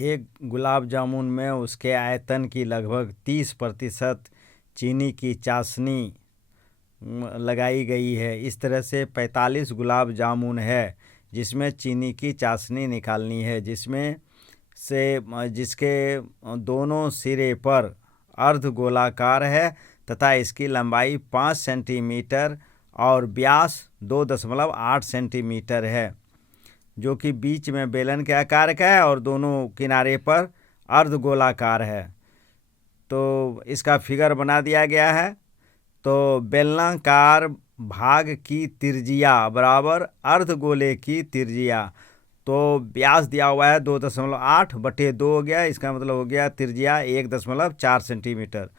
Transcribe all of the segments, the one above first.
एक गुलाब जामुन में उसके आयतन की लगभग 30% चीनी की चाशनी लगाई गई है। इस तरह से 45 गुलाब जामुन है जिसमें चीनी की चाशनी निकालनी है, जिसके दोनों सिरे पर अर्ध गोलाकार है तथा इसकी लंबाई 5 सेंटीमीटर और व्यास 2.8 सेंटीमीटर है, जो कि बीच में बेलन के आकार का है और दोनों किनारे पर अर्ध गोलाकार है। तो इसका फिगर बना दिया गया है। तो बेलनाकार भाग की त्रिज्या बराबर अर्धगोले की त्रिज्या, तो व्यास दिया हुआ है 2.8/2 हो गया, इसका मतलब हो गया त्रिज्या 1.4 सेंटीमीटर।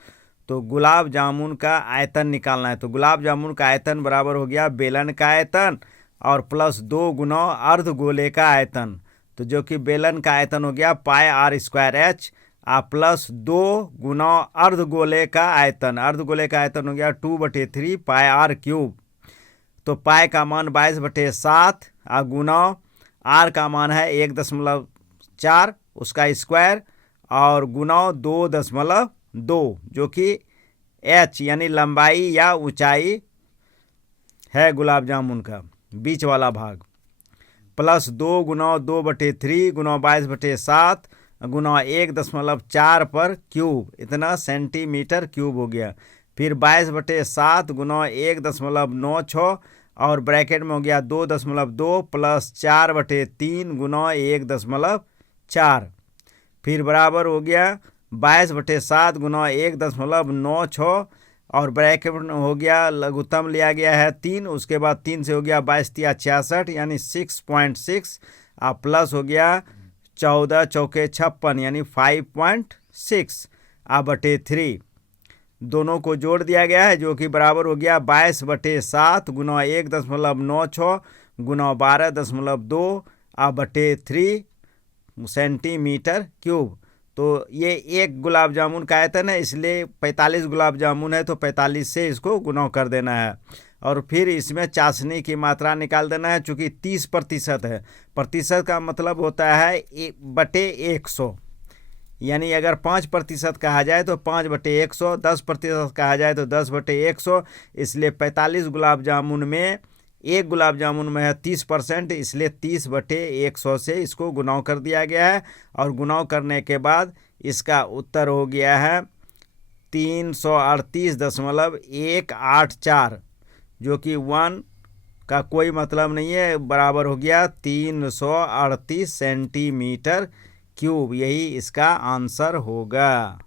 तो गुलाब जामुन का आयतन निकालना है। तो गुलाब जामुन का आयतन बराबर हो गया बेलन का आयतन और प्लस 2 गुना अर्धगोले का आयतन, तो जो कि बेलन का आयतन हो गया πr² प्लस 2 गुना अर्धगोले का आयतन। अर्धगोले का आयतन हो गया 2/3 πr³। तो पाई का मान 22/7 गुना आर का मान है 1.4 उसका स्क्वायर और गुना 2.2, जो कि एच यानी लंबाई या ऊंचाई है गुलाब जामुन का बीच वाला भाग, प्लस 2 गुना 2/3 गुना 22/7 गुना 1.4 पर क्यूब, इतना सेंटीमीटर क्यूब हो गया। फिर 22/7 गुना 1.96 और ब्रैकेट में हो गया 2.2 प्लस 4/3 गुना 1.4, फिर बराबर हो गया 22/7 गुना 1.96 और ब्रैकेट में हो गया लघुत्तम लिया गया है 3, उसके बाद 3 से हो गया 22×3 = 66 यानी 6.6 प्लस हो गया 14 चौके 56 यानी 5.6/3, दोनों को जोड़ दिया गया है, जो कि बराबर हो गया 22/7 गुना 1.96 गुना 12.2/3 सेंटीमीटर क्यूब। तो ये एक गुलाब जामुन का आयतन है, इसलिए 45 गुलाब जामुन है तो 45 से इसको गुना कर देना है और फिर इसमें चाशनी की मात्रा निकाल देना है। चूँकि 30% है, प्रतिशत का मतलब होता है 1/100, यानी अगर 5% कहा जाए तो 5/100, 10% कहा जाए तो 10/100, इसलिए 45 गुलाब जामुन में एक गुलाब जामुन में है 30%, इसलिए 30/100 से इसको गुना कर दिया गया है और गुना करने के बाद इसका उत्तर हो गया है 338.184, जो कि 1 का कोई मतलब नहीं है, बराबर हो गया 338 सेंटीमीटर क्यूब। यही इसका आंसर होगा।